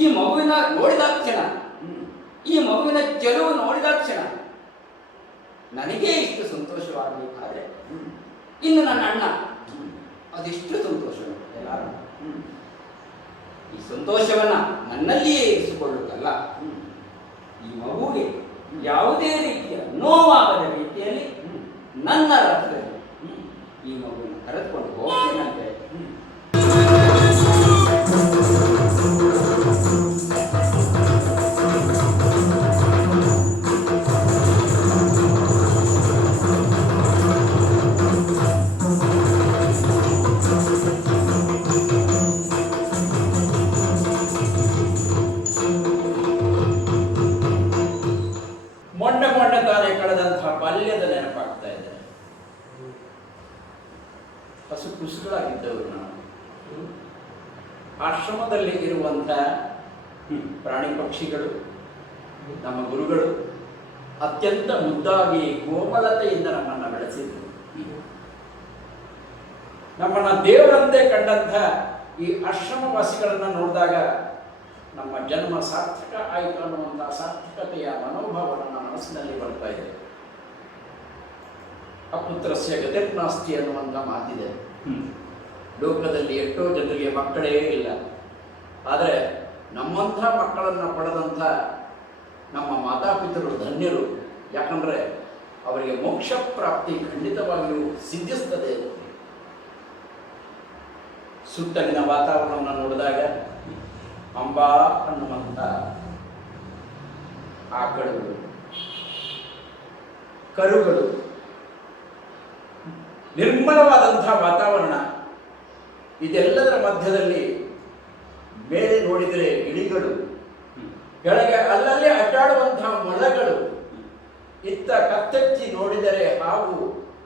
ಈ ಮಗುವಿನ ನೋಡಿದಾಕ್ಷಣ, ಈ ಮಗುವಿನ ಚೆಲುವು ನೋಡಿದಾಕ್ಷಣ ನನಗೇ ಇಷ್ಟು ಸಂತೋಷವಾಗಬೇಕಾದ್ರೆ ಇನ್ನು ನನ್ನ ಅಣ್ಣ ಅದೆಷ್ಟು ಸಂತೋಷ. ಈ ಸಂತೋಷವನ್ನ ನನ್ನಲ್ಲಿಯೇ ಇರಿಸಿಕೊಳ್ಳುತ್ತಲ್ಲ, ಈ ಮಗುವಿಗೆ ಯಾವುದೇ ರೀತಿಯ ನೋವಾಗದ ರೀತಿಯಲ್ಲಿ ನನ್ನ ರಥದಲ್ಲಿ ಈ ಮಗುವನ್ನು ಕರೆದುಕೊಂಡು ಹೋಗ್ತೇನಂತೆ. ಮೊನ್ನೆ ತಾನೇ ಕಳೆದಂತಹ ಬಾಲ್ಯದ ನೆನಪಾಗ್ತಾ ಇದೆ. ಹಸು ಕುಸುಗಳಾಗಿದ್ದವರು ನಾವು. ಆಶ್ರಮದಲ್ಲಿ ಇರುವಂತಹ ಪ್ರಾಣಿ ಪಕ್ಷಿಗಳು, ನಮ್ಮ ಗುರುಗಳು ಅತ್ಯಂತ ಮುದ್ದಾಗಿ ಕೋಮಲತೆಯಿಂದ ನಮ್ಮನ್ನು ಬೆಳೆಸಿದ್ರು. ನಮ್ಮನ್ನ ದೇವರಂತೆ ಕಂಡಂಥ ಈ ಆಶ್ರಮವಾಸಿಗಳನ್ನು ನೋಡಿದಾಗ ನಮ್ಮ ಜನ್ಮ ಸಾರ್ಥಕ ಆಯಿತು ಅನ್ನುವಂಥ ಸಾರ್ಥಕತೆಯ ಮನೋಭಾವ ನನ್ನ ಮನಸ್ಸಿನಲ್ಲಿ ಬರ್ತಾ ಇದೆ. ಅಪುತ್ರಸ್ಯ ಗತಿರ್ನಾಸ್ತಿ ಅನ್ನುವಂಥ ಮಾತಿದೆ. ಲೋಕದಲ್ಲಿ ಎಷ್ಟೋ ಜನರಿಗೆ ಮಕ್ಕಳೇ ಇಲ್ಲ. ಆದರೆ ನಮ್ಮಂಥ ಮಕ್ಕಳನ್ನು ಪಡೆದಂಥ ನಮ್ಮ ಮಾತಾಪಿತರು ಧನ್ಯರು. ಯಾಕಂದರೆ ಅವರಿಗೆ ಮೋಕ್ಷ ಪ್ರಾಪ್ತಿ ಖಂಡಿತವಾಗಿಯೂ ಸಿದ್ಧಿಸ್ತದೆ. ಸುತ್ತಲಿನ ವಾತಾವರಣವನ್ನು ನೋಡಿದಾಗ ಅಂಬಾ ಅನ್ನುವಂಥ ಆಕಳುಗಳು, ಕರುಗಳು, ನಿರ್ಮಲವಾದಂಥ ವಾತಾವರಣ, ಇದೆಲ್ಲದರ ಮಧ್ಯದಲ್ಲಿ ಮೇಲೆ ನೋಡಿದರೆ ಗಿಳಿಗಳು, ಕೆಳಗೆ ಅಲ್ಲಲ್ಲಿ ಅಡ್ಡಾಡುವಂತಹ ಮೊಲಗಳು, ಇತ್ತ ಕತ್ತೆತ್ತಿ ನೋಡಿದರೆ ಹಾವು,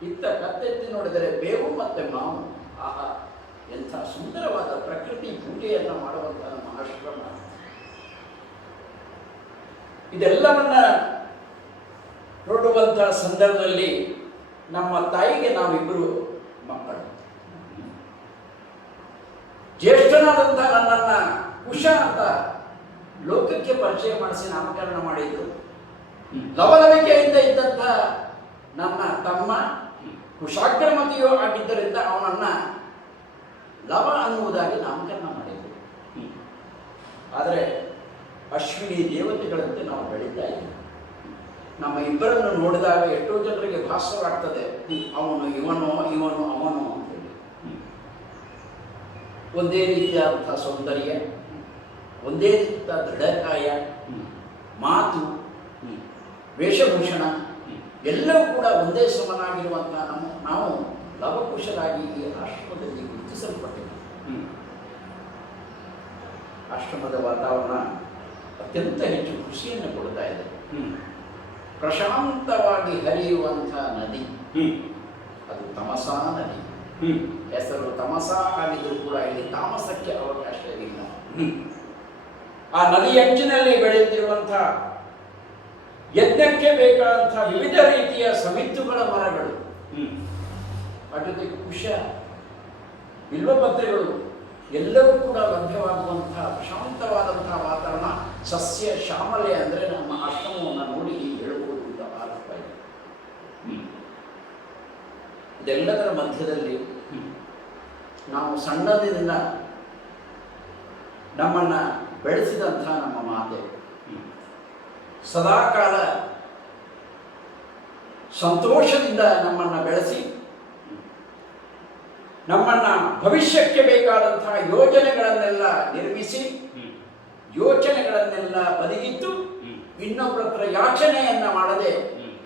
ಇತ್ತ ಕತ್ತೆತ್ತಿ ನೋಡಿದರೆ ಬೇವು ಮತ್ತು ಮಾವು. ಆಹಾ, ಎಂಥ ಸುಂದರವಾದ ಪ್ರಕೃತಿ ಪೂಜೆಯನ್ನು ಮಾಡುವಂತಹ ನಮ್ಮ ಆಶ್ರಮ. ಇದೆಲ್ಲವನ್ನ ನೋಡುವಂತಹ ಸಂದರ್ಭದಲ್ಲಿ ನಮ್ಮ ತಾಯಿಗೆ ನಾವಿಬ್ಬರು ಮಕ್ಕಳು. ಜ್ಯೇಷ್ಠನಾದಂಥ ನನ್ನನ್ನು ಕುಶ ಅಂತ ಲೋಕಕ್ಕೆ ಪರಿಚಯ ಮಾಡಿಸಿ ನಾಮಕರಣ ಮಾಡಿದ್ರು. ಲವಲವಿಕೆಯಿಂದ ಇದ್ದಂಥ ನನ್ನ ತಮ್ಮ ಕುಶಾಗ್ರಮತಿಯೋ ಆಗಿದ್ದರಿಂದ ಅವನನ್ನ ಲವ ಅನ್ನುವುದಾಗಿ ನಾಮಕರಣ ಮಾಡಿದ್ರು. ಆದರೆ ಅಶ್ವಿನಿ ದೇವತೆಗಳಂತೆ ನಾವು ಬೆಳೀತಾ ಇದ್ದೀವಿ. ನಮ್ಮ ಇಬ್ಬರನ್ನು ನೋಡಿದಾಗ ಎಷ್ಟೋ ಜನರಿಗೆ ಭಾಸವಾಗ್ತದೆ, ಅವನು ಇವನು ಇವನು ಅವನು ಅಂತೇಳಿ. ಒಂದೇ ರೀತಿಯಾದಂಥ ಸೌಂದರ್ಯ, ಒಂದೇ ರೀತಿಯ ದೃಢಕಾಯ, ಮಾತು, ವೇಷಭೂಷಣ ಎಲ್ಲವೂ ಕೂಡ ಒಂದೇ ಸಮನಾಗಿರುವಂತಹ ನಾವು ಲವಕುಶರಾಗಿ ಈ ಆಶ್ರಮದಲ್ಲಿ ಗುರುತಿಸಲ್ಪಟ್ಟಿದೆ. ಆಶ್ರಮದ ವಾತಾವರಣ ಅತ್ಯಂತ ಹೆಚ್ಚು ಖುಷಿಯನ್ನು ಕೊಡ್ತಾ ಇದೆ. ಪ್ರಶಾಂತವಾಗಿ ಹರಿಯುವಂತಹ ನದಿ, ಅದು ತಮಸಾ ನದಿ. ಹೆಸರು ತಮಸಾ ಆಗಿದ್ರೂ ಕೂಡ ಇಲ್ಲಿ ತಾಮಸಕ್ಕೆ ಅವಕಾಶವಿಲ್ಲ. ಆ ನದಿ ಅಂಚಿನಲ್ಲಿ ಬೆಳೆಯುತ್ತಿರುವಂತಹ ಯಜ್ಞಕ್ಕೆ ಬೇಕಾದಂತಹ ವಿವಿಧ ರೀತಿಯ ಸಮಿತ್ತುಗಳ ಮರಗಳು, ಜೊತೆ ಕುಶ, ಬಿಲ್ವಪತ್ರೆಗಳು ಎಲ್ಲವೂ ಕೂಡ ಲಭ್ಯವಾಗುವಂತಹ ಪ್ರಶಾಂತವಾದಂತಹ ವಾತಾವರಣ. ಸಸ್ಯ ಶ್ಯಾಮಲೆ ಅಂದರೆ ನಮ್ಮ ಆಶ್ರಮವನ್ನು ನೋಡಿ ಹೇಳಬಹುದು ಅಂತ ಅರ್ಥ ಇದೆ. ಇದೆಲ್ಲದರ ಮಧ್ಯದಲ್ಲಿ ನಾವು ಸಣ್ಣದಿನಿಂದ ನಮ್ಮನ್ನು ಬೆಳೆಸಿದಂತಹ ನಮ್ಮ ಮಾತೆ ಸದಾಕಾಲ ಸಂತೋಷದಿಂದ ನಮ್ಮನ್ನು ಬೆಳೆಸಿ ನಮ್ಮನ್ನ ಭವಿಷ್ಯಕ್ಕೆ ಬೇಕಾದಂತಹ ಯೋಜನೆಗಳನ್ನೆಲ್ಲ ನಿರ್ಮಿಸಿ, ಯೋಚನೆಗಳನ್ನೆಲ್ಲ ಬದಿಗಿಟ್ಟು, ಇನ್ನೊಬ್ಬರ ಹತ್ರ ಯಾಚನೆಯನ್ನ ಮಾಡದೆ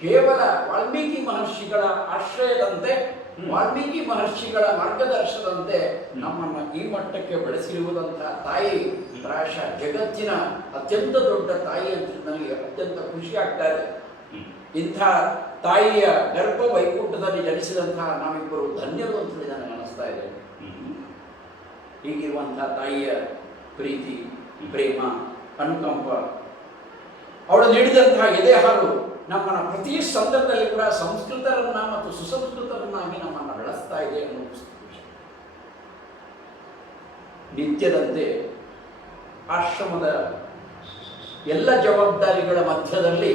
ಕೇವಲ ವಾಲ್ಮೀಕಿ ಮಹರ್ಷಿಗಳ ಆಶ್ರಯದಂತೆ, ವಾಲ್ಮೀಕಿ ಮಹರ್ಷಿಗಳ ಮಾರ್ಗದರ್ಶನದಂತೆ ನಮ್ಮನ್ನು ಈ ಮಟ್ಟಕ್ಕೆ ಬೆಳೆಸಿರುವುದಂತಹ ತಾಯಿ ಪ್ರಾಯಶಃ ಜಗತ್ತಿನ ಅತ್ಯಂತ ದೊಡ್ಡ ತಾಯಿ ಅಂತ ನನಗೆ ಅತ್ಯಂತ ಖುಷಿ ಆಗ್ತಾ ಇದೆ. ಇಂಥ ತಾಯಿಯ ಗರ್ಭ ವೈಕುಂಠದಲ್ಲಿ ಜನಿಸಿದಂತಹ ನಾವಿಬ್ಬರು ಧನ್ಯರು ಅಂತೇಳಿ ನನಗೆ ಅನಿಸ್ತಾ ಇದೆ. ಹೀಗಿರುವಂತಹ ತಾಯಿಯ ಪ್ರೀತಿ, ಪ್ರೇಮ, ಅನುಕಂಪ, ಅವಳು ನೀಡಿದಂತಹ ಎದೆ ಹಾಲು ನಮ್ಮನ್ನು ಪ್ರತಿ ಸಂದರ್ಭದಲ್ಲಿ ಕೂಡ ಸಂಸ್ಕೃತರನ್ನ ಮತ್ತು ಸುಸಂಸ್ಕೃತರನ್ನಾಗಿ ನಮ್ಮನ್ನು ಬೆಳೆಸ್ತಾ ಇದೆ ಅನ್ನೋ ನಿತ್ಯದಂತೆ ಆಶ್ರಮದ ಎಲ್ಲ ಜವಾಬ್ದಾರಿಗಳ ಮಧ್ಯದಲ್ಲಿ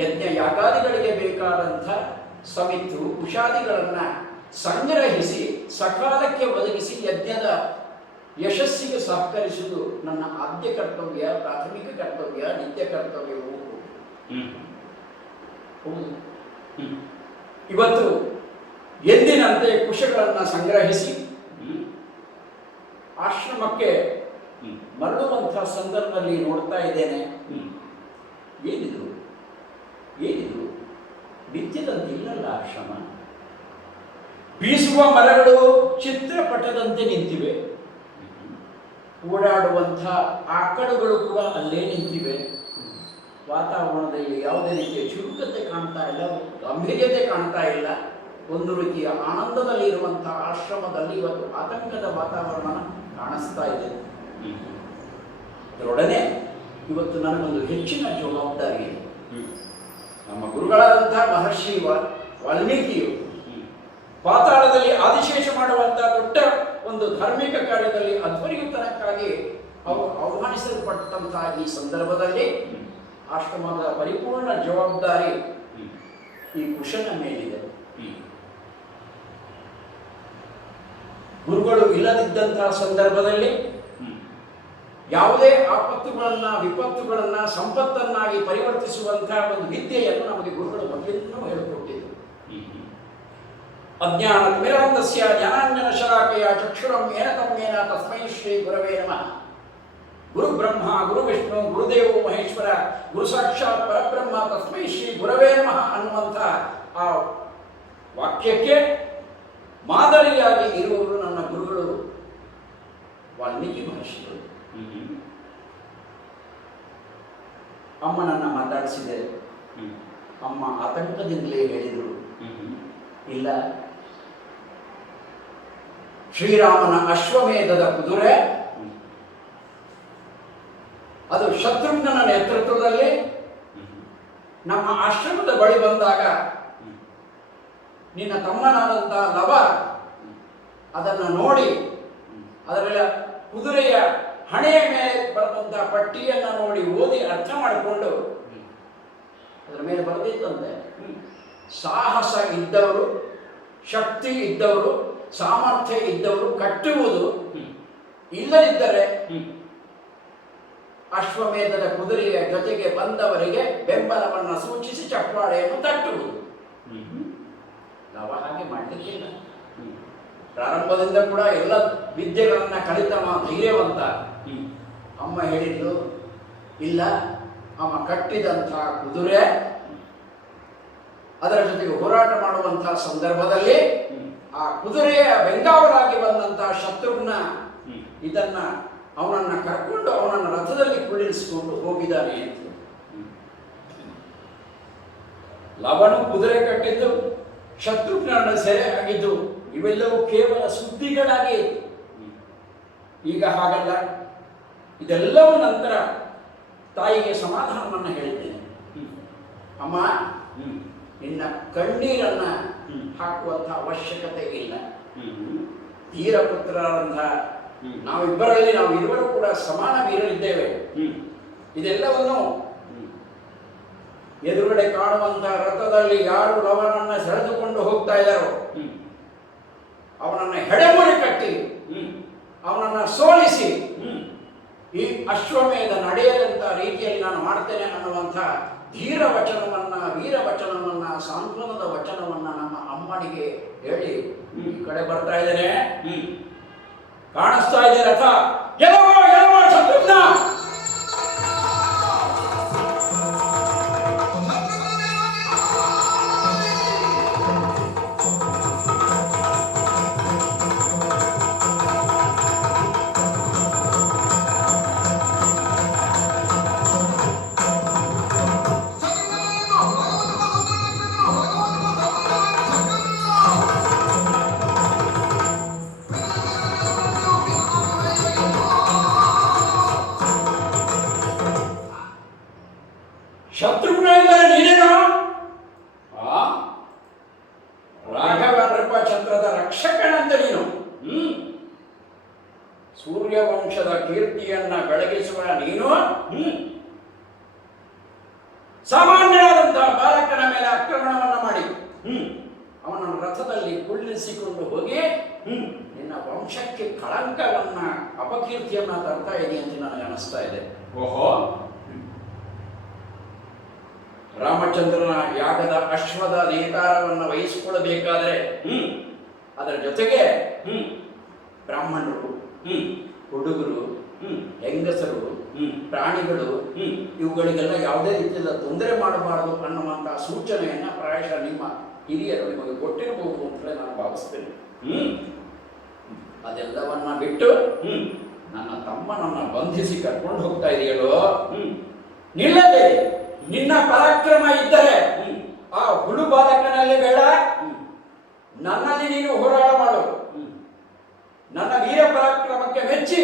ಯಜ್ಞ ಯಾಗಾದಿಗಳಿಗೆ ಬೇಕಾದಂಥ ಸಮಿತ್ತು ಕುಶಾದಿಗಳನ್ನು ಸಂಗ್ರಹಿಸಿ ಸಕಾಲಕ್ಕೆ ಒದಗಿಸಿ ಯಜ್ಞದ ಯಶಸ್ಸಿಗೆ ಸಹಕರಿಸುವುದು ನನ್ನ ಆದ್ಯ ಕರ್ತವ್ಯ, ಪ್ರಾಥಮಿಕ ಕರ್ತವ್ಯ, ನಿತ್ಯ ಕರ್ತವ್ಯವೂ ಹೌದು. ಇವತ್ತು ಎಂದಿನಂತೆ ಕುಶಗಳನ್ನು ಸಂಗ್ರಹಿಸಿ ಆಶ್ರಮಕ್ಕೆ ಮರಳುವಂಥ ಸಂದರ್ಭದಲ್ಲಿ ನೋಡ್ತಾ ಇದ್ದೇನೆ. ಏನಿದು ಏನಿದು ನಿತ್ಯದಂತೆ ಇಲ್ಲಲ್ಲ ಆಶ್ರಮ. ಬೀಸುವ ಮರಗಳು ಚಿತ್ರಪಟದಂತೆ ನಿಂತಿವೆ, ಓಡಾಡುವಂಥ ಆಕಳುಗಳು ಕೂಡ ಅಲ್ಲೇ ನಿಂತಿವೆ. ವಾತಾವರಣದಲ್ಲಿ ಯಾವುದೇ ರೀತಿಯ ಚುರುಕತೆ ಕಾಣ್ತಾ ಇಲ್ಲ, ಗಂಭೀರ್ಯತೆ ಕಾಣ್ತಾ ಇಲ್ಲ. ಒಂದು ರೀತಿಯ ಆನಂದದಲ್ಲಿ ಇರುವಂಥ ಆಶ್ರಮದಲ್ಲಿ ಇವತ್ತು ಆತಂಕದ ವಾತಾವರಣ ಕಾಣಿಸ್ತಾ ಇದೆ. ಇದರೊಡನೆ ಇವತ್ತು ನನಗೊಂದು ಹೆಚ್ಚಿನ ಜವಾಬ್ದಾರಿ ಇದೆ. ನಮ್ಮ ಗುರುಗಳಾದಂಥ ಮಹರ್ಷಿ ವಾಲ್ಮೀಕಿಯು ಪಾತಾಳದಲ್ಲಿ ಆದಿಶೇಷ ಮಾಡುವಂಥ ದೊಡ್ಡ ಒಂದು ಧಾರ್ಮಿಕ ಕಾರ್ಯದಲ್ಲಿ ಅಧ್ವರ್ಯುತನಕ್ಕಾಗಿ ಅವರು ಆಹ್ವಾನಿಸಲ್ಪಟ್ಟಂತಹ ಈ ಸಂದರ್ಭದಲ್ಲಿ ಆಶ್ರಮದ ಪರಿಪೂರ್ಣ ಜವಾಬ್ದಾರಿ ಈ ಕುಶನ ಮೇಲಿದೆ. ಗುರುಗಳು ಇಲ್ಲದಿದ್ದಂತಹ ಸಂದರ್ಭದಲ್ಲಿ ಯಾವುದೇ ಆಪತ್ತುಗಳನ್ನ ವಿಪತ್ತುಗಳನ್ನ ಸಂಪತ್ತನ್ನಾಗಿ ಪರಿವರ್ತಿಸುವಂತಹ ಒಂದು ವಿದ್ಯೆಯನ್ನು ನಮಗೆ ಗುರುಗಳು ಮೊದಲಿಂದಲೂ ಹೇಳಿಕೊಟ್ಟಿದ್ದರು. ಅಜ್ಞಾನತಿಮಿರಾಂಧಸ್ಯ ಜ್ಞಾನಾಂಜನ ಶಲಾಕೆಯ ಚಕ್ಷುರಂ ಏನ ತಮ್ಮೇನ ತಸ್ಮೈ ಶ್ರೀ ಗುರವೇ ನಮಃ. ಗುರು ಬ್ರಹ್ಮ ಗುರು ವಿಷ್ಣು ಗುರುದೇವೋ ಮಹೇಶ್ವರ ಗುರು ಸಾಕ್ಷಾತ್ ಪರಬ್ರಹ್ಮ ತಸ್ಮೈ ಶ್ರೀ ಗುರವೇ ನಮಃ ಅನ್ನುವಂಥ ಆ ವಾಕ್ಯಕ್ಕೆ ಮಾದರಿಯಾಗಿ ಇರುವವರು ನನ್ನ ಗುರುಗಳು ವಾಲ್ಮೀಕಿ ಮಹರ್ಷಿಗಳು. ಅಮ್ಮನನ್ನ ಮಾತಾಡಿಸಿದೆ. ಅಮ್ಮ ಆತಂಕದಿಂದಲೇ ಹೇಳಿದರು, ಇಲ್ಲ, ಶ್ರೀರಾಮನ ಅಶ್ವಮೇಧದ ಕುದುರೆ ಅದು ಶತ್ರುಘ್ನನ ನೇತೃತ್ವದಲ್ಲಿ ನಮ್ಮ ಆಶ್ರಮದ ಬಳಿ ಬಂದಾಗ ನಿನ್ನ ತಮ್ಮನಾದಂಥ ಲವ ಅದನ್ನು ನೋಡಿ ಅದರ ಕುದುರೆಯ ಹಣೆಯ ಮೇಲೆ ಬರೆದಂಥ ಪಟ್ಟಿಯನ್ನು ನೋಡಿ ಓದಿ ಅರ್ಥ ಮಾಡಿಕೊಂಡು ಅದರ ಮೇಲೆ ಬರೆದಿತ್ತಂತೆ, ಸಾಹಸ ಇದ್ದವರು, ಶಕ್ತಿ ಇದ್ದವರು, ಸಾಮರ್ಥ್ಯ ಇದ್ದವರು ಕಟ್ಟುವುದು, ಇಲ್ಲದಿದ್ದರೆ ಅಶ್ವಮೇಧದ ಕುದುರೆಯ ಜೊತೆಗೆ ಬಂದವರಿಗೆ ಬೆಂಬಲವನ್ನು ಸೂಚಿಸಿ ಚಪ್ಪಾಳೆಯನ್ನು ತಟ್ಟುವುದು. ನಾವು ಹಾಗೆ ಮಾಡಲಿಕ್ಕಿಲ್ಲ. ಪ್ರಾರಂಭದಿಂದ ಕೂಡ ಎಲ್ಲ ವಿದ್ಯೆಗಳನ್ನು ಕಲಿತವ ಧೈರ್ಯವಂತ. ಅಮ್ಮ ಹೇಳಿದ್ಲು, ಇಲ್ಲ, ಅವ ಕಟ್ಟಿದಂಥ ಕುದುರೆ ಅದರ ಜೊತೆಗೆ ಹೋರಾಟ ಮಾಡುವಂತಹ ಸಂದರ್ಭದಲ್ಲಿ ಆ ಕುದುರೆಯ ಬೆಂಗಾವಲಾಗಿ ಬಂದಂತಹ ಶತ್ರುಘ್ನ ಇದನ್ನ ಅವನನ್ನ ಕರ್ಕೊಂಡು ಅವನನ್ನು ರಥದಲ್ಲಿ ಕುಳ್ಳಿರಿಸಿಕೊಂಡು ಹೋಗಿದ್ದಾನೆ ಅಂತ. ಲವನು ಕುದುರೆ ಕಟ್ಟಿದ್ದು, ಶತ್ರುಘ್ನನ ಸೆರೆ ಆಗಿದ್ದು, ಇವೆಲ್ಲವೂ ಕೇವಲ ಸುದ್ದಿಗಳಾಗಿ. ಈಗ ಹಾಗಲ್ಲ. ಇದೆಲ್ಲವೂ ನಂತರ ತಾಯಿಗೆ ಸಮಾಧಾನವನ್ನು ಹೇಳಿದ್ದೇನೆ. ಅಮ್ಮ, ನಿನ್ನ ಕಣ್ಣೀರನ್ನ ಹಾಕುವಂಥ ಅವಶ್ಯಕತೆ ಇಲ್ಲ. ಧೀರಪುತ್ರರಂಥ ನಾವು ಇರುವರು ಕೂಡ ಸಮಾನ ವೀರರಿದ್ದೇವೆ. ಇದೆಲ್ಲವನ್ನು ಎದುರುಗಡೆ ಕಾಣುವಂಥ ರಥದಲ್ಲಿ ಯಾರು ಲವನನ್ನ ಸೆಳೆದುಕೊಂಡು ಹೋಗ್ತಾ ಇದ್ದಾರೋ ಅವನನ್ನ ಹೆಡೆಮುರಿ ಕಟ್ಟಿ ಅವನನ್ನ ಸೋಲಿಸಿ ಈ ಅಶ್ವಮೇಧ ನಡೆಯದಂಥ ರೀತಿಯಲ್ಲಿ ನಾನು ಮಾಡ್ತೇನೆ ಅನ್ನುವಂಥ ಧೀರ ವಚನವನ್ನ, ವೀರ ವಚನವನ್ನ, ಸಾಂತ್ವನದ ವಚನವನ್ನ ನಮ್ಮ ಅಮ್ಮನಿಗೆ ಹೇಳಿ ಈ ಕಡೆ ಬರ್ತಾ ಇದ್ದೇನೆ. ಕಾಣಿಸ್ತಾ ಇದೆ ರಥ. ಗೆಲುವ ಗೆಲುವ ಶತ್ರುಘ್ನ. ಶತ್ರುಘ್ನ ಎಂದರೆ ನೀನೇನು? ರಾಘವ ನೃಪಛತ್ರದ ರಕ್ಷಕನಂತ ನೀನು. ಸೂರ್ಯವಂಶದ ಕೀರ್ತಿಯನ್ನ ಸಾಮಾನ್ಯವಾದಂತಹ ಬಾಲಕನ ಮೇಲೆ ಆಕ್ರಮಣವನ್ನ ಮಾಡಿ ಅವನನ್ನು ರಥದಲ್ಲಿ ಕುಳ್ಳಿರಿಸಿಕೊಂಡು ಹೋಗಿ ನಿನ್ನ ವಂಶಕ್ಕೆ ಕಳಂಕವನ್ನ ಅಪಕೀರ್ತಿಯನ್ನ ತರ್ತಾ ಇದೆ ಅಂತ ನನಗೆ ಅನಿಸ್ತಾ ಇದೆ. ಓಹೋ, ರಾಮಚಂದ್ರನ ಯಾಗದ ಅಶ್ವದ ನೇತಾರವನ್ನು ವಹಿಸಿಕೊಳ್ಳಬೇಕಾದ್ರೆ ಅದರ ಜೊತೆಗೆ ಬ್ರಾಹ್ಮಣರು, ಹುಡುಗರು, ಹೆಂಗಸರು, ಪ್ರಾಣಿಗಳು ಇವುಗಳಿಗೆಲ್ಲ ಯಾವುದೇ ರೀತಿಯ ತೊಂದರೆ ಮಾಡಬಾರದು ಅನ್ನುವಂತಹ ಸೂಚನೆಯನ್ನ ಪ್ರಾಯಶಃ ನಿಮ್ಮ ಹಿರಿಯರು ನಿಮಗೆ ಕೊಟ್ಟಿರಬಹುದು ಅಂತಲೇ ನಾನು ಭಾವಿಸ್ತೇನೆ. ಅದೆಲ್ಲವನ್ನ ಬಿಟ್ಟು ನನ್ನ ತಮ್ಮನನ್ನ ಬಂಧಿಸಿ ಕರ್ಕೊಂಡು ಹೋಗ್ತಾ ಇದೆಯಲ್ಲೋ, ನಿಲ್ಲದೆ ನಿನ್ನ ಪರಾಕ್ರಮ ಇದ್ದರೆ ಆ ಹುಳು ಬಾಲಕನಲ್ಲಿ ಬೇಡ, ನನ್ನಲ್ಲಿ ನೀನು ಹೋರಾಟ ಮಾಡು. ನನ್ನ ವೀರ ಪರಾಕ್ರಮಕ್ಕೆ ಮೆಚ್ಚಿ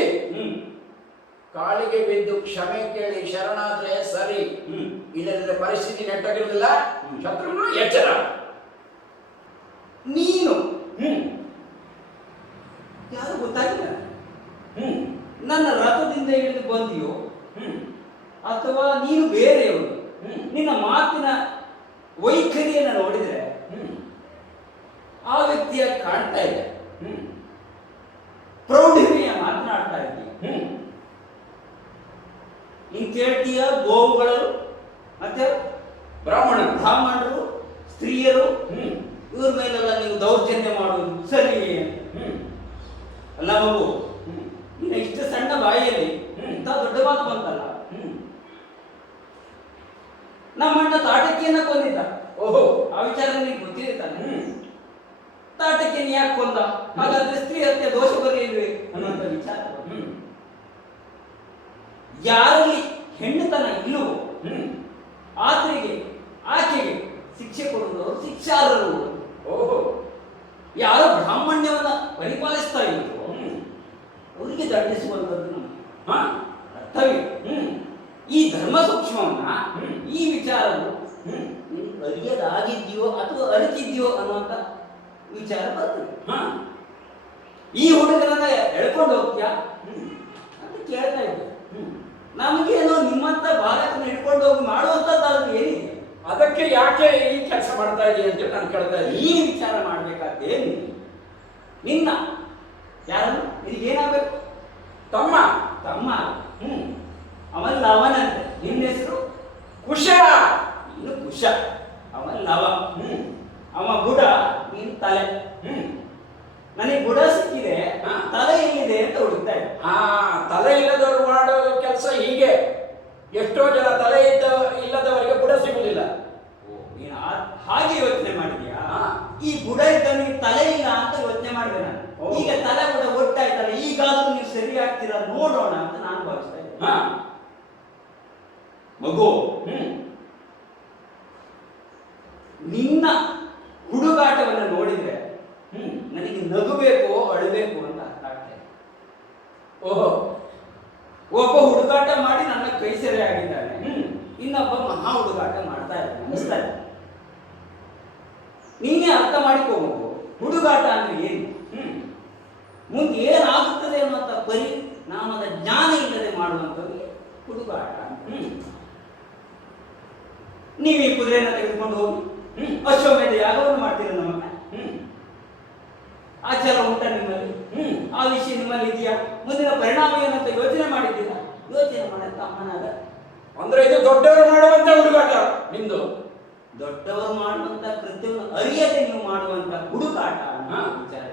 ಕಾಲಿಗೆ ಬಿದ್ದು ಕ್ಷಮೆ ಕೇಳಿ ಶರಣಾದ್ರೆ ಸರಿ, ಇಲ್ಲದಿದ್ದರೆ ಪರಿಸ್ಥಿತಿ ನೆಟ್ಟಗಿರುವುದಿಲ್ಲ. ಶತ್ರುನು ಎಚ್ಚರ. ನೀನು ಯಾರು ಗೊತ್ತಾಗಿಲ್ಲ. ನನ್ನ ರಥದಿಂದ ಇಳಿದು ಬಂದಿಯೋ ಅಥವಾ ನೀನು ಬೇರೆಯವರು? ನಿನ್ನ ಮಾತಿನ ವೈಖರಿಯನ್ನು ನೋಡಿದ್ರೆ ಆ ವ್ಯಕ್ತಿಯ ಕಾಣ್ತಾ ಇದೆ. ಪ್ರೌಢಿಮೆಯ ಮಾತನಾಡ್ತಾ ಇದ್ದೀಯ. ನೀನು ಕೇಳ್ತೀಯ ಗೋವುಗಳು ಮತ್ತೆ ಬ್ರಾಹ್ಮಣರು ಸ್ತ್ರೀಯರು ಇವ್ರ ಮೇಲೆಲ್ಲ ನೀವು ದೌರ್ಜನ್ಯ ಮಾಡುವುದು ಸರಿಯೇ? ಅಲ್ಲ ಮಗು, ನೀನು ಇಷ್ಟು ಸಣ್ಣ ಬಾಯಿಯಲ್ಲಿ ಇಂಥ ದೊಡ್ಡ ಮಾತು ಬಂತಲ್ಲ. ನಮ್ಮಣ್ಣ ತಾಟಕಿಯನ್ನ ಕೊಂದಿದ್ದ. ಓಹೋ, ಆ ವಿಚಾರ ನಿನಗೆ ಗೊತ್ತಿದೆ ತಾನೆ? ತಾಟಕಿಯನ್ನ ಯಾಕೆ ಕೊಂದ? ಹಾಗಾದ್ರೆ ಸ್ತ್ರೀ ಹತ್ಯೆ ದೋಷ ಬರೆಯಲ್ವೇ ಅನ್ನುವಂಥ ವಿಚಾರ. ಯಾರಲ್ಲಿ ಹೆಣ್ಣುತನ ಇಲ್ಲವೋ ಆಕೆಗೆ ಶಿಕ್ಷೆ ಕೊಡುವುದು ಶಿಕ್ಷಾರ್ಹರು. ಓಹೋ, ಯಾರು ಬ್ರಾಹ್ಮಣ್ಯವನ್ನ ಪರಿಪಾಲಿಸ್ತಾ ಇದ್ರು ಅವರಿಗೆ ದಂಡಿಸುವಂಥದ್ದು ನಮ್ಮ ಅರ್ಥವೇ. ಈ ಧರ್ಮ ಸೂಕ್ಷ್ಮವನ್ನ, ಈ ವಿಚಾರವು ಅರಿಯದಾಗಿದ್ಯೋ ಅಥವಾ ಅರಿತಿದ್ಯೋ ಅನ್ನುವಂಥ ವಿಚಾರ ಬರ್ತದೆ. ಈ ಹುಡುಗರನ್ನ ಎಳ್ಕೊಂಡು ಹೋಗ್ತೀಯಾ ಅಂತ ಕೇಳ್ತಾ ಇದ್ದೆ. ನಮಗೇನೋ ನಿಮ್ಮಂತ ಬಾಲಕನ ಹಿಡ್ಕೊಂಡು ಹೋಗಿ ಮಾಡುವಂಥದ್ದು ಏನಿದೆ? ಅದಕ್ಕೆ ಯಾಕೆ ಈ ಕೆಲಸ ಮಾಡ್ತಾ ಇದೀಯ ಅಂತ ನಾನು ಕೇಳ್ತಾ ಇದ್ದೀನಿ. ಈ ವಿಚಾರ ಮಾಡ್ಬೇಕಾದ್ದೇನು? ನಿನ್ನ ಯಾರನ್ನು ನಿನಗೇನಾಗಬೇಕು? ತಮ್ಮ. ಅವನ್ ಲವನಂತೆ. ನಿನ್ನ ಹೆಸರು ಕುಶ. ನೀನು ಕುಶ, ಅವನ್ ಲವ. ಅವ ಬುಡ, ನೀನು ತಲೆ. ನನಗೆ ಬುಡ ಸಿಕ್ಕಿದೆ, ತಲೆ ಎಲ್ಲಿದೆ ಅಂತ ಹುಡುಕ್ತಾ ಇದ್ದೆ. ತಲೆ ಇಲ್ಲದವರು ಮಾಡೋ ಕೆಲಸ ಹೀಗೆ. ಎಷ್ಟೋ ಜನ ತಲೆ ಇಲ್ಲದವರಿಗೆ ಬುಡ ಸಿಗುವುದಿಲ್ಲ. ನೀನು ಹಾಗೆ ಯೋಚನೆ ಮಾಡಿದ್ಯಾ? ಈ ಬುಡ ಇದ್ದವನಿಗೆ ತಲೆ ಇಲ್ಲ ಅಂತ ಯೋಚನೆ ಮಾಡಿದೆ ನಾನು. ಈಗ ತಲೆ ಬುಡ ಒಟ್ಟಾಯ್ತಲ್ಲ, ಈಗಾದ್ರೂ ನೀವು ಸರಿ ಆಗ್ತೀರಾ ನೋಡೋಣ ಅಂತ ನಾನು ಭಾವಿಸ್ತಾ ಇದ್ದೆ. ಮಗು, ನಿನ್ನ ಹುಡುಗಾಟವನ್ನು ನೋಡಿದ್ರೆ ನನಗೆ ನಗಬೇಕು ಅಳಬೇಕು ಅಂತ ಅರ್ಥ ಆಗ್ತದೆ. ಓಹೋ, ಒಬ್ಬ ಹುಡುಗಾಟ ಮಾಡಿ ನನ್ನ ಕೈ ಸೆರೆ ಆಗಿದ್ದಾನೆ, ಇನ್ನೊಬ್ಬ ಮಹಾ ಹುಡುಗಾಟ ಮಾಡ್ತಾ ಇದ್ದಾನೆ ಅನಿಸ್ತಾ ಇದೆ. ನೀನೇ ಅರ್ಥ ಮಾಡಿಕೋಬಹುದು ಹುಡುಗಾಟ ಅಂದ್ರೆ ಏನು, ಮುಂದೆ ಏನಾಗುತ್ತದೆ ಅನ್ನುವಂಥ ಪರಿಣಾಮದ ಜ್ಞಾನ ಇಲ್ಲದೆ ಮಾಡುವಂಥದ್ದು ಹುಡುಗಾಟ. ನೀವು ಈ ಕುದುರೆಯನ್ನು ತೆಗೆದುಕೊಂಡು ಹೋಗಿ ಅಶ್ವಮೇಧ ಯಾಗವನ್ನು ಮಾಡ್ತೀರ ನಮ್ಮನ್ನ. ಆಚಾರ ಉಂಟ ನಿಮ್ಮಲ್ಲಿ? ಆ ವಿಷಯ ನಿಮ್ಮಲ್ಲಿ ಇದೆಯಾ? ಮುಂದಿನ ಪರಿಣಾಮ ಏನಂತ ಯೋಚನೆ ಮಾಡಿದ್ದೀರಾ? ಯೋಚನೆ ಮಾಡಂತ ಅಮ್ಮನಾದ. ಅಂದ್ರೆ ಇದು ದೊಡ್ಡವರು ಮಾಡುವಂತ ಹುಡುಗಾಟ ನಿಮ್ದು. ದೊಡ್ಡವರು ಮಾಡುವಂತ ಕೃತ್ಯವನ್ನು ಅರಿಯದೆ ನೀವು ಮಾಡುವಂತ ಹುಡುಕಾಟ ವಿಚಾರ.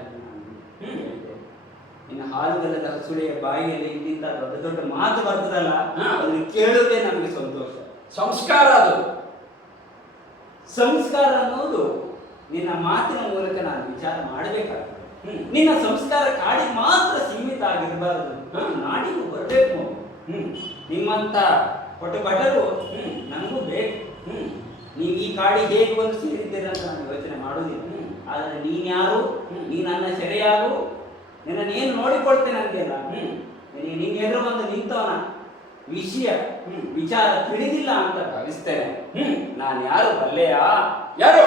ಇನ್ನು ಹಾಲುಗಲ್ಲದ ಹಸುಳೆಯ ಬಾಯಿಯಲ್ಲಿ ಇಂತಿಂತ ದೊಡ್ಡ ದೊಡ್ಡ ಮಾತು ಬರ್ತದಲ್ಲ, ಅದನ್ನು ಕೇಳೋದೇ ನಮಗೆ ಸಂತೋಷ. ಸಂಸ್ಕಾರ ಅದು. ಸಂಸ್ಕಾರ ಅನ್ನೋದು ನಿನ್ನ ಮಾತಿನ ಮೂಲಕ ನಾನು ವಿಚಾರ ಮಾಡಬೇಕಾಗ್ತದೆ. ನಿನ್ನ ಸಂಸ್ಕಾರ ಕಾಡಿಗೆ ಮಾತ್ರ ಸೀಮಿತ ಆಗಿರಬಾರದು, ನಾಡಿಗೂ ಬರಬೇಕು. ನಿಮ್ಮಂತ ಭಟರು ನನಗೂ ಬೇಕು. ನೀವು ಈ ಕಾಡಿಗೆ ಹೇಗೆ ಒಂದು ಸೇರಿದ್ದೀರ ಅಂತ ನಾನು ಯೋಚನೆ ಮಾಡೋದಿಲ್ಲ. ಆದರೆ ನೀನ್ಯಾರು? ನೀ ನನ್ನ ಸೆರೆಯಾರು, ನಿನ್ನನ್ನೇನು ನೋಡಿಕೊಳ್ತೇನೆ ಅಂತೆಲ್ಲ. ನಿನ್ನ ಎದುರು ಬಂದು ನಿಂತವನ ವಿಚಾರ ತಿಳಿದಿಲ್ಲ ಅಂತ ಭಾವಿಸ್ತೇನೆ. ನಾನು ಯಾರು ಬಲ್ಲೆಯಾ? ಯಾರು?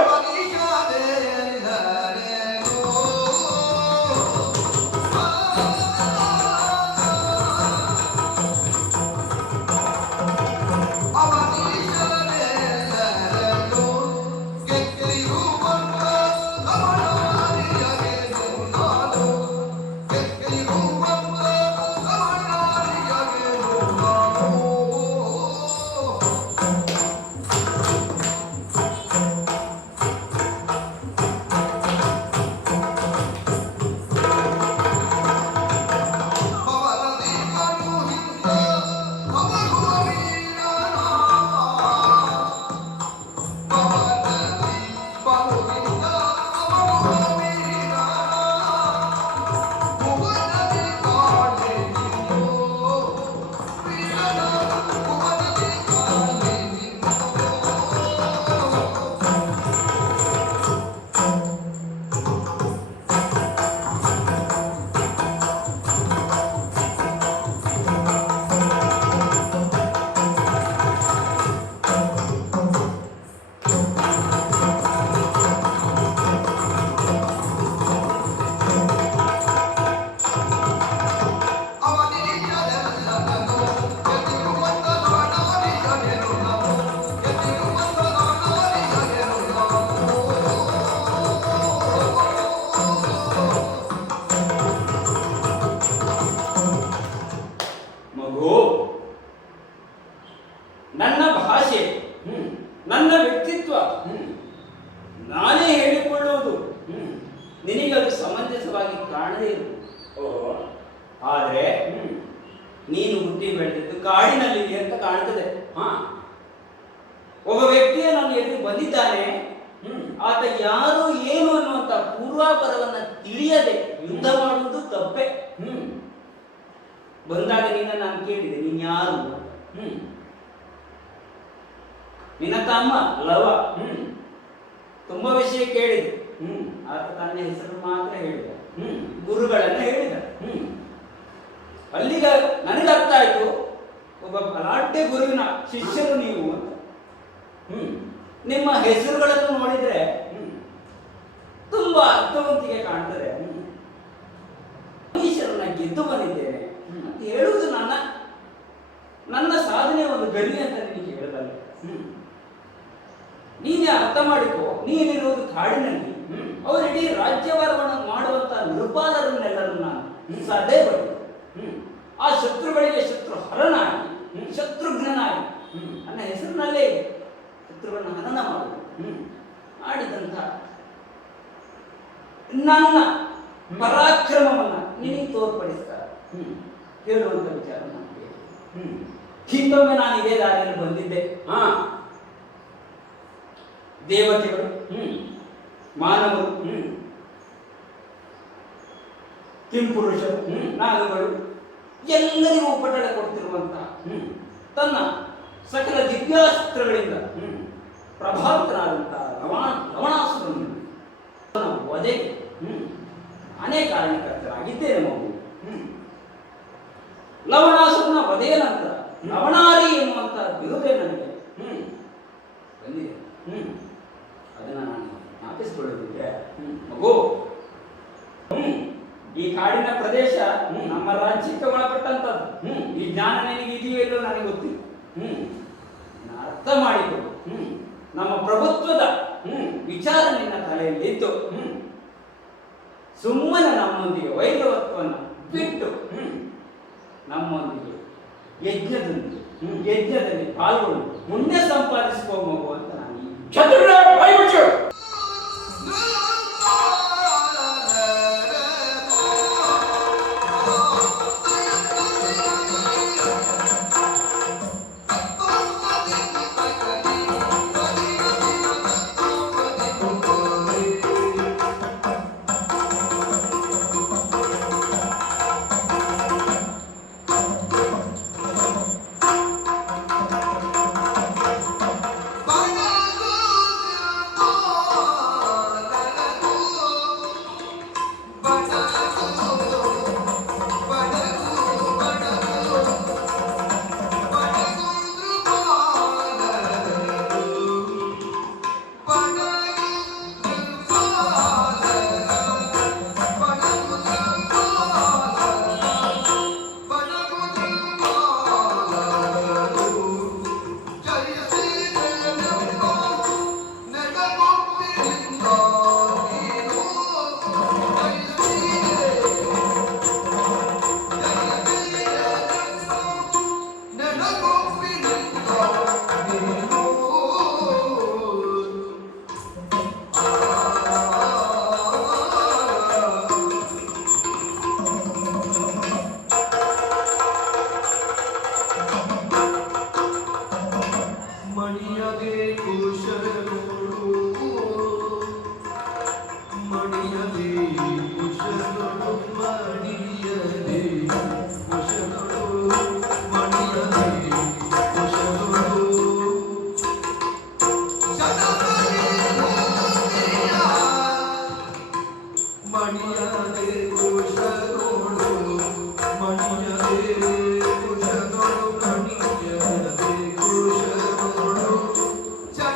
ನನ್ನ ಭಾಷೆ, ನನ್ನ ವ್ಯಕ್ತಿತ್ವ ನಾನೇ ಹೇಳಿಕೊಳ್ಳುವುದು ನಿನಗದು ಸಮಂಜಸವಾಗಿ ಕಾಣದೇ ಇರುವುದು. ಆದರೆ ನೀನು ಹುಟ್ಟಿ ಬೆಳೆದಿದ್ದು ಕಾಡಿನಲ್ಲಿ ಅಂತ ಕಾಣ್ತದೆ. ಒಬ್ಬ ವ್ಯಕ್ತಿಯ ನಾನು ಎದುರು ಬಂದಿದ್ದಾನೆ, ಆತ ಯಾರು ಏನು ಅನ್ನುವಂತ ಪೂರ್ವಾಪರವನ್ನ ತಿಳಿಯದೆ ಯುದ್ಧ ಮಾಡುವುದು ತಪ್ಪೆ. ಬಂದಾಗ ನಾನು ಕೇಳಿದೆ, ನೀನ್ ಯಾರು? ನಿನ್ನ ತಮ್ಮ ಲವ. ತುಂಬಾ ವಿಷಯ ಕೇಳಿದೆ. ಆತ ತನ್ನ ಹೆಸರು ಮಾತ್ರ ಹೇಳಿದ, ಗುರುಗಳನ್ನ ಹೇಳಿದ. ಅಲ್ಲಿಗ ನನಗೆ ಅರ್ಥ ಆಯ್ತು, ಒಬ್ಬ ಬಲಾಢ್ಯ ಗುರುವಿನ ಶಿಷ್ಯರು ನೀವು ಅಂತ. ನಿಮ್ಮ ಹೆಸರುಗಳನ್ನು ನೋಡಿದ್ರೆ ತುಂಬಾ ಅರ್ಥವಂತಿಗೆ ಕಾಣ್ತದೆ. ಈಶ್ವರನ ಗೆದ್ದು ಬಂದಿದ್ದೇನೆ ಅಂತ ಹೇಳುವುದು ನನ್ನ ಸಾಧನೆ ಒಂದು ಗರಿ ಅಂತ ನಿನಗೆ ಹೇಳಬಲ್ಲ. ನೀನೇ ಅರ್ಥ ಮಾಡಿಕೋ, ನೀನಿರುವುದು ಕಾಡಿನಲ್ಲಿ. ಅವರಿಡೀ ರಾಜ್ಯಭಾರವನ್ನು ಮಾಡುವಂತ ನೃಪಾಲರನ್ನೆಲ್ಲರೂ ನಾನು ಸದೇ ಬಳಿ ಆ ಶತ್ರುಗಳಿಗೆ ಶತ್ರು ಹರನಾಗಿ, ಶತ್ರುಘ್ನಾಗಿ ನನ್ನ ಹೆಸರಿನಲ್ಲೇ ಶತ್ರುಗಳನ್ನು ಹನನ ಮಾಡಿದಂತ ನನ್ನ ಪರಾಕ್ರಮವನ್ನ ನಿನಗೆ ತೋರ್ಪಡಿಸ್ತಾರೆ ಹೇಳುವಂತ ವಿಚಾರ ನನಗೆ. ಹಿಂದೊಮ್ಮೆ ನಾನು ಇದೇ ದಾರಿಯಲ್ಲಿ ಬಂದಿದ್ದೆ. ದೇವತೆಗಳು, ಮಾನವರು, ಕಿಂಪುರುಷರು, ನಾಗಗಳು ಎಲ್ಲರಿಗೂ ಉಪಟಳ ಕೊಡ್ತಿರುವಂತಹ ತನ್ನ ಸಕಲ ದಿವ್ಯಾಸ್ತ್ರಗಳಿಂದ ಪ್ರಭಾವಿತನಾದಂತಹ ಲವಣಾಸುರನು ವಧೆಗೆ ನಾನೇ ಕಾರಣಕರ್ತರಾಗಿದ್ದೇನೆ ಮಗು. ಲವಣಾಸುರನ ವಧೆಯ ನಂತರ ಲವಣಾರಿ ಎನ್ನುವಂತ ಬಿರುದೇ ನನಗೆ ಬಂದಿದೆ. ಅದನ್ನ ನಾನು ಜ್ಞಾಪಿಸಿಕೊಳ್ಳುತ್ತಿದ್ದೆ ಮಗು. ಈ ಕಾಡಿನ ಪ್ರದೇಶ ನಮ್ಮ ರಾಜ್ಯಕ್ಕೆ ಒಳಪಟ್ಟಂತದ್ದು. ಈ ಜ್ಞಾನ ನಿನಗೆ ಇದೆಯೋ ಇಲ್ಲೋ ನನಗೆ ಗೊತ್ತಿಲ್ಲ. ಅರ್ಥ ಮಾಡಿಕೊಂಡು ನಮ್ಮ ಪ್ರಭುತ್ವದ ವಿಚಾರ ನಿನ್ನ ತಲೆಯಲ್ಲಿದ್ದು ಸುಮ್ಮನೆ ನಮ್ಮೊಂದಿಗೆ ವೈರವತ್ವವನ್ನು ಬಿಟ್ಟು ನಮ್ಮೊಂದಿಗೆ ಯಜ್ಞದಲ್ಲಿ ಪಾಲ್ಗೊಂಡು ಪುಣ್ಯ ಸಂಪಾದಿಸಿಕೋ ಮಗು ಅಂತ ನಾನು Jai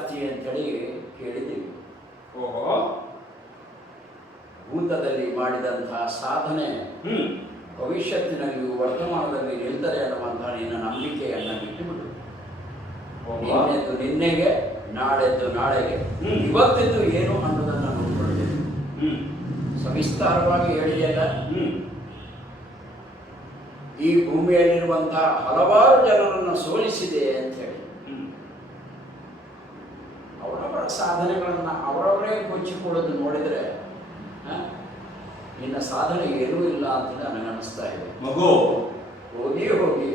ಜಾಸ್ತಿ ಅಂತೇಳಿ ಕೇಳಿದ್ದೀವಿ. ಓಹೋ. ಭೂತದಲ್ಲಿ ಮಾಡಿದಂತಹ ಸಾಧನೆ ಭವಿಷ್ಯತ್ತಿನಲ್ಲಿಯೂ ವರ್ತಮಾನದಲ್ಲಿ ನಿಲ್ತದೆ ಅನ್ನುವಂತಹ ನಿನ್ನ ನಂಬಿಕೆಯನ್ನು ಬಿಟ್ಟುಬಿಡು. ನಿನ್ನೆದ್ದು ನಿನ್ನೆಗೆ, ನಾಳೆದ್ದು ನಾಳೆಗೆ, ಇವತ್ತಿದ್ದು ಏನು ಅನ್ನೋದನ್ನು ನೋಡ್ಕೊಳ್ಬೇಕು. ಸವಿಸ್ತಾರವಾಗಿ ಹೇಳಿದೆಯಲ್ಲ, ಈ ಭೂಮಿಯಲ್ಲಿರುವಂತಹ ಹಲವಾರು ಜನರನ್ನು ಸೋಲಿಸಿದೆ ಅಂತ ಹೇಳಿ ಅವರವರ ಸಾಧನೆಗಳನ್ನು ಅವರವರೇ ಕೊಚ್ಚಿಕೊಳ್ಳೋದು ನೋಡಿದರೆ ನಿನ್ನ ಸಾಧನೆ ಏನೂ ಇಲ್ಲ ಅಂತ ನನಗನ್ನಿಸ್ತಾ ಇದೆ. ಮಗು ಹೋಗಿ ಹೋಗಿ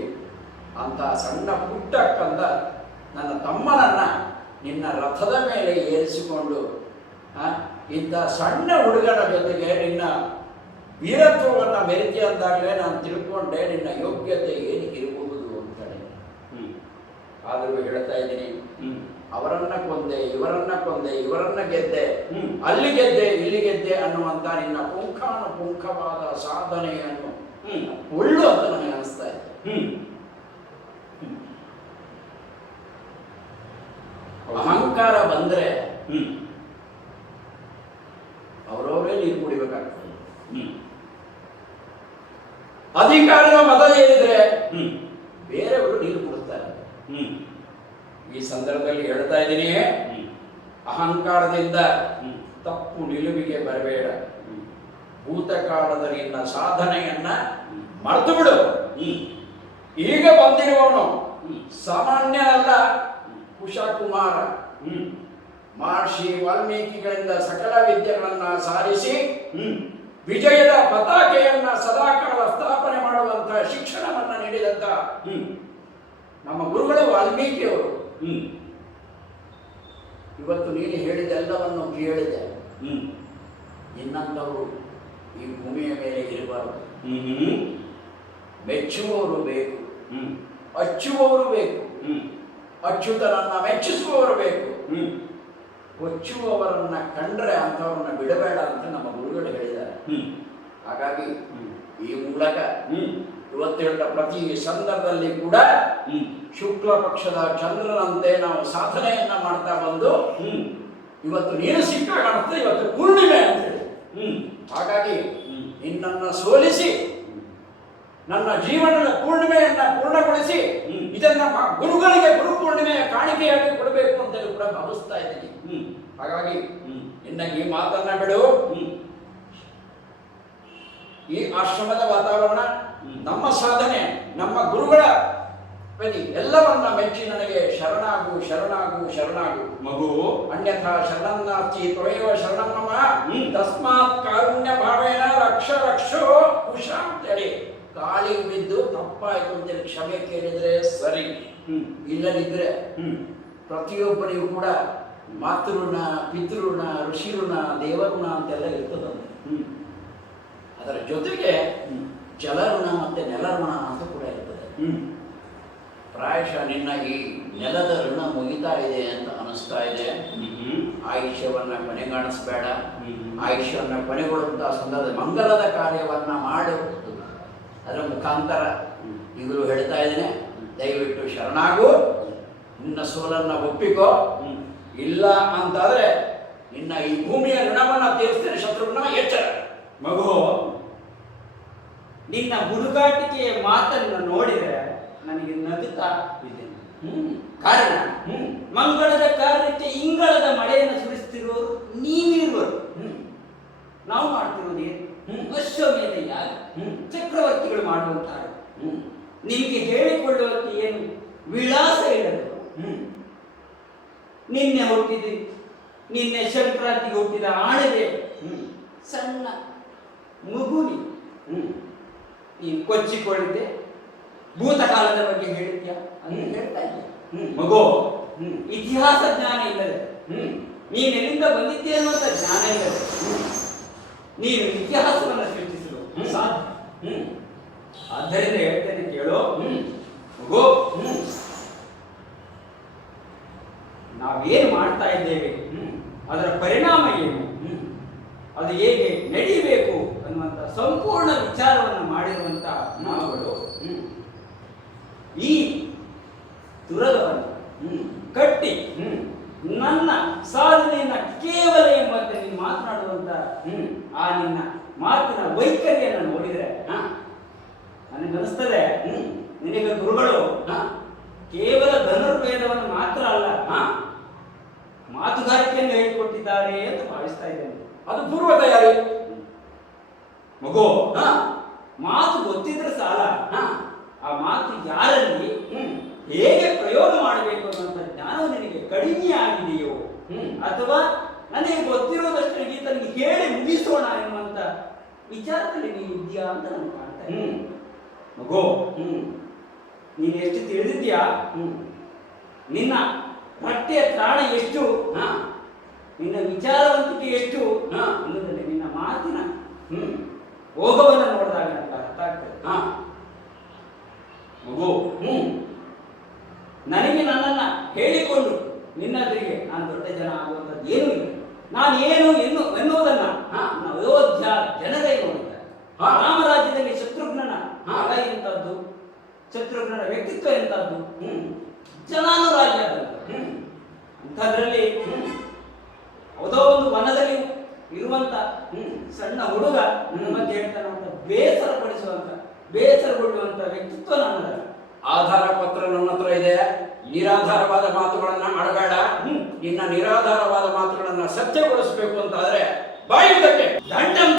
ಅಂತ ಸಣ್ಣ ಪುಟ್ಟ ಕಂದ ನನ್ನ ತಮ್ಮನನ್ನ ನಿನ್ನ ರಥದ ಮೇಲೆ ಏರಿಸಿಕೊಂಡು ಇಂಥ ಸಣ್ಣ ಹುಡುಗನ ಜೊತೆಗೆ ನಿನ್ನ ವೀರತ್ವವನ್ನು ಮೆರಿತಿ ಅಂದಾಗಲೇ ನಾನು ತಿಳ್ಕೊಂಡೆ ನಿನ್ನ ಯೋಗ್ಯತೆ ಏನಿಗಿರಬಹುದು ಅಂತೇಳಿ. ಆದರೂ ಹೇಳ್ತಾ ಇದ್ದೀನಿ, ಅವರನ್ನ ಕೊಂದೆ, ಇವರನ್ನ ಕೊಂದೆ, ಇವರನ್ನ ಗೆದ್ದೆ, ಅಲ್ಲಿ ಗೆದ್ದೆ, ಇಲ್ಲಿ ಗೆದ್ದೆ ಅನ್ನುವಂಥ ನಿನ್ನ ಪುಂಖಾನುಪುಂಖವಾದ ಸಾಧನೆಯನ್ನು ಒಳ್ಳು ಅಂತ ನನಗೆ ಅನಿಸ್ತಾ ಇದೆ. ಅಹಂಕಾರ ಬಂದ್ರೆ ಅವರವರೇ ನೀರು ಕುಡಿಬೇಕಾಗ್ತದೆ. ಅಧಿಕಾರದ ಮತ ಏರಿದ್ರೆ ಬೇರೆಯವರು ನೀರು ಕುಡಿಸ್ತಾರೆ. ಈ ಸಂದರ್ಭದಲ್ಲಿ ಹೇಳ್ತಾ ಇದ್ದೀನಿ, ಅಹಂಕಾರದಿಂದ ತಪ್ಪು ನಿಲುವಿಗೆ ಬರಬೇಡ. ಭೂತಕಾಲದ ನಿನ್ನ ಸಾಧನೆಯನ್ನ ಮರೆತು ಬಿಡು. ಈಗ ಬಂದಿರುವವನು ಸಾಮಾನ್ಯ ಅಲ್ಲ, ಕುಶಕುಮಾರ. ಮಹರ್ಷಿ ವಾಲ್ಮೀಕಿಗಳಿಂದ ಸಕಲ ವಿದ್ಯೆಗಳನ್ನ ಸಾರಿಸಿ ವಿಜಯದ ಪತಾಕೆಯನ್ನ ಸದಾಕಾಲ ಸ್ಥಾಪನೆ ಮಾಡುವಂತಹ ಶಿಕ್ಷಣವನ್ನ ನೀಡಿದಂತ ನಮ್ಮ ಗುರುಗಳು ವಾಲ್ಮೀಕಿಯವರು. ಇವತ್ತು ನೀನು ಹೇಳಿದೆಲ್ಲವನ್ನು ಕೇಳಿದೆ. ಇನ್ನಂಥವರು ಈ ಭೂಮಿಯ ಮೇಲೆ ಇರಬಾರದು. ಮೆಚ್ಚುವವರು ಬೇಕು, ಅಚ್ಚುವವರು ಬೇಕು, ಅಚ್ಯುತನನ್ನ ಮೆಚ್ಚಿಸುವವರು ಬೇಕು. ಕೊಚ್ಚುವವರನ್ನ ಕಂಡ್ರೆ ಅಂಥವ್ರನ್ನ ಬಿಡಬೇಡ ಅಂತ ನಮ್ಮ ಗುರುಗಳು ಹೇಳಿದ್ದಾರೆ. ಹಾಗಾಗಿ ಈ ಮೂಲಕ ಇವತ್ತೇಳ ಪ್ರತಿ ಸಂದರ್ಭದಲ್ಲಿ ಕೂಡ ಶುಕ್ಲ ಪಕ್ಷದ ಚಂದ್ರನಂತೆ ನಾವು ಸಾಧನೆಯನ್ನ ಮಾಡ್ತಾ ಬಂದು ಇವತ್ತು ನೀನು ಸಿಕ್ಕಾಗ ಕಾಣುತ್ತೆ, ಇವತ್ತು ಪೂರ್ಣಿಮೆ ಅಂತ ಹೇಳಿ. ಹಾಗಾಗಿ ನಿನ್ನನ್ನು ಸೋಲಿಸಿ ನನ್ನ ಜೀವನದ ಪೂರ್ಣಿಮೆಯನ್ನ ಪೂರ್ಣಗೊಳಿಸಿ ಇದನ್ನ ಗುರುಗಳಿಗೆ ಗುರು ಪೂರ್ಣಿಮೆಯ ಕಾಣಿಕೆಯಾಗಿ ಕೊಡಬೇಕು ಅಂತ ಕೂಡ ಭಾವಿಸ್ತಾ ಇದ್ದೀನಿ. ಹಾಗಾಗಿ ನಿನ್ನ ಈ ಮಾತನ್ನ ಬಿಡು. ಈ ಆಶ್ರಮದ ವಾತಾವರಣ, ನಮ್ಮ ಸಾಧನೆ, ನಮ್ಮ ಗುರುಗಳ ಎಲ್ಲವನ್ನ ಮೆಚ್ಚಿ ನನಗೆ ಶರಣಾಗು ಶರಣಾಗು ಶರಣಾಗು ಮಗು. ಅನ್ಯಥಾ ಶರಣನ್ನಾರ್ಥಿ ತ್ವಮೇವ ಶರಣಂ ಮಮ ತಸ್ಮಾತ್ ಕಾರುಣ್ಯ ಭಾವೇನ ರಕ್ಷ ರಕ್ಷೋ ಕುಶ ಅಂತೇಳಿ ಕಾಲಿಗೆ ಬಿದ್ದು ತಪ್ಪಾಯ್ತು ಅಂತೇಳಿ ಕ್ಷಮೆ ಕೇಳಿದ್ರೆ ಸರಿ. ಇಲ್ಲದಿದ್ರೆ ಪ್ರತಿಯೊಬ್ಬರಿಗೂ ಕೂಡ ಮಾತೃಋಣ, ಪಿತೃಋಣ, ಋಷಿಋಣ, ದೇವಋಣ ಅಂತೆಲ್ಲ ಇರ್ತದಂತೆ. ಅದರ ಜೊತೆಗೆ ಜಲಋಣ ಮತ್ತೆ ನೆಲಋಣ ಅಂತ ಕೂಡ ಇರ್ತದೆ. ಪ್ರಾಯಶಃ ನಿನ್ನ ಈ ನೆಲದ ಋಣ ಮುಗಿತಾ ಇದೆ ಅಂತ ಅನಿಸ್ತಾ ಇದೆ. ಆಯುಷ್ಯವನ್ನ ಕೊನೆಗಾಣಿಸ್ಬೇಡ. ಆಯುಷ್ಯವನ್ನ ಕೊನೆಗೊಳ್ಳುವಂತಹ ಸಂದರ್ಭದಲ್ಲಿ ಮಂಗಲದ ಕಾರ್ಯವನ್ನ ಮಾಡು. ಅದರ ಮುಖಾಂತರ ಈಗಲೂ ಹೇಳ್ತಾ ಇದ್ದೇನೆ, ದಯವಿಟ್ಟು ಶರಣಾಗು. ನಿನ್ನ ಸೋಲನ್ನ ಒಪ್ಪಿಕೋ. ಇಲ್ಲ ಅಂತಾದ್ರೆ ನಿನ್ನ ಈ ಭೂಮಿಯ ಋಣವನ್ನ ತೀರಿಸ್ತೇನೆ. ಶತ್ರುಘ್ನ ಎಚ್ಚರ. ಮಗು, ನಿನ್ನ ಹುಡುಗಾಟಿಕೆಯ ಮಾತನ್ನು ನೋಡಿದರೆ ನನಗೆ ನಗುತ್ತಾ ಇದ್ದೇನೆ. ಕಾರಣ ಮಂಗಳದ ಕಾರ್ಯಕ್ಕೆ ಇಂಗಳದ ಮಳೆಯನ್ನು ಸುರಿಸುತ್ತಿರುವವರು ನೀವಿರುವರು. ನಾವು ಮಾಡ್ತಿರೋದೇನು? ಅಶ್ವಮೇಧ ಯಾಗ, ಚಕ್ರವರ್ತಿಗಳು ಮಾಡುವಂತಹ. ನಿಮಗೆ ಹೇಳಿಕೊಳ್ಳುವಂತೆ ಏನು ವಿಳಾಸ ಇಡಲು. ನಿನ್ನೆ ಹುಟ್ಟಿದೆ, ನಿನ್ನೆ ಸಂಕ್ರಾಂತಿಗೆ ಹುಟ್ಟಿದ ಆಣದೆ ಸಣ್ಣ ಮಗುನಿ ನೀನು ಕೊಚ್ಚಿಕೊಳ್ಳಿದ್ದೆ. ಭೂತಕಾಲದ ಬಗ್ಗೆ ಹೇಳಿದ್ಯಾ ಅಂತ ಹೇಳ್ತಾ ಇದ್ದೆ. ಮಗು, ಇತಿಹಾಸ ಜ್ಞಾನ ಇಲ್ಲದೆ, ನೀನು ಎಲ್ಲಿಂದ ಬಂದಿದ್ದೆ ಅನ್ನುವಂಥ ಜ್ಞಾನ ಇಲ್ಲದೆ ನೀನು ಇತಿಹಾಸವನ್ನು ಸೃಷ್ಟಿಸಲು ಸಾಧ್ಯ. ಆದ್ದರಿಂದ ಹೇಳ್ತೇನೆ ಕೇಳೋ ಮಗು, ನಾವೇನು ಮಾಡ್ತಾ ಇದ್ದೇವೆ, ಅದರ ಪರಿಣಾಮ ಏನು, ಅದು ಹೇಗೆ ನಡೀಬೇಕು ಅನ್ನುವಂಥ ಸಂಪೂರ್ಣ ವಿಚಾರವನ್ನು ಮಾಡಿರುವಂತ ನಾವುಗಳು ಈ ತುರಗವನ್ನು ಕಟ್ಟಿ ನನ್ನ ಸಾಧನೆಯನ್ನ ಕೇವಲ ಎಂಬಂತೆ ನೀನು ಮಾತನಾಡುವಂತ ಆ ನಿನ್ನ ಮಾತಿನ ವೈಖರಿಯನ್ನು ನೋಡಿದ್ರೆ ನನಗನ್ನಿಸ್ತದೆ ನಿನಗೆ ಗುರುಗಳು ಕೇವಲ ಧನುರ್ವೇದವನ್ನು ಮಾತ್ರ ಅಲ್ಲ ಮಾತುಗಾರಿಕೆಯನ್ನು ಹೇಳಿಕೊಟ್ಟಿದ್ದಾರೆ ಅಂತ ಭಾವಿಸ್ತಾ ಇದ್ದೇನೆ. ಅದು ಪೂರ್ವ ತಯಾರಿ. ಮಗು ಮಾತು ಗೊತ್ತಿದ್ರೆ ಸಾಲ, ಆ ಮಾತು ಯಾರಲ್ಲಿ ಹೇಗೆ ಪ್ರಯೋಗ ಮಾಡಬೇಕು ಅನ್ನುವಂಥ ಜ್ಞಾನವು ನಿನಗೆ ಕಡಿಮೆ ಆಗಿದೆಯೋ ಅಥವಾ ನನಗೆ ಗೊತ್ತಿರೋದಷ್ಟು ಈತನಿಗೆ ಹೇಳಿ ಮುಗಿಸೋಣ ಎನ್ನುವಂತ ವಿಚಾರದಲ್ಲಿ ನೀನು ಇದೆಯಾ ಅಂತ ನನಗೆ ಕಾಣ್ತಾ ಇದೆ. ಮಗು ನೀನು ಎಷ್ಟು ತಿಳಿದಿದ್ಯಾ, ನಿನ್ನ ಹೊಟ್ಟೆಯ ತ್ರಾಣ ಎಷ್ಟು, ನಿನ್ನ ವಿಚಾರವಂತಿಕೆ ಎಷ್ಟು ಅನ್ನೋದ್ರಲ್ಲಿ ನಿನ್ನ ಮಾತಿನ ಹೋಗವನ್ನು ನೋಡಿದಾಗ ನನಗೆ ಅರ್ಥ ಆಗ್ತದೆ. ಮಗು ನನಗೆ ನನ್ನನ್ನ ಹೇಳಿಕೊಂಡು ನಿನ್ನದ್ರಿಗೆ ನಾನು ದೊಡ್ಡ ಜನ ಆಗುವಂಥದ್ದು ಏನೂ ಇಲ್ಲ. ನಾನು ಏನು ಎನ್ನುವುದನ್ನ ಅಯೋಧ್ಯ ಜನರೇ ನೋಡಿದ್ದಾರೆ. ರಾಮರಾಜ್ಯದಲ್ಲಿ ಶತ್ರುಘ್ನನ ಮಗ ಎಂತದ್ದು, ಶತ್ರುಘ್ನನ ವ್ಯಕ್ತಿತ್ವ ಎಂತದ್ದು, ಜನಾನುರಾಜ್ಯ ಅಂಥದ್ರಲ್ಲಿ ಯಾವುದೋ ಒಂದು ವನದಲ್ಲಿ ಇರುವಂತ ಸಣ್ಣ ಹುಡುಗ ನನ್ನ ಮಧ್ಯೆ ಹೇಳ್ತಾನಂತ ಬೇಸರಗೊಳ್ಳುವಂತ ವ್ಯಕ್ತಿತ್ವ ನನ್ನದಲ್ಲ. ಆಧಾರ ಪತ್ರ ನನ್ನ ಹತ್ರ ಇದೆ. ನಿರಾಧಾರವಾದ ಮಾತುಗಳನ್ನ ಆಡಬೇಡ. ನಿನ್ನ ನಿರಾಧಾರವಾದ ಮಾತುಗಳನ್ನ ಸತ್ಯಗೊಳಿಸಬೇಕು ಅಂತ ಆದ್ರೆ ಬಾಯುವುದಕ್ಕೆ ದಂಡ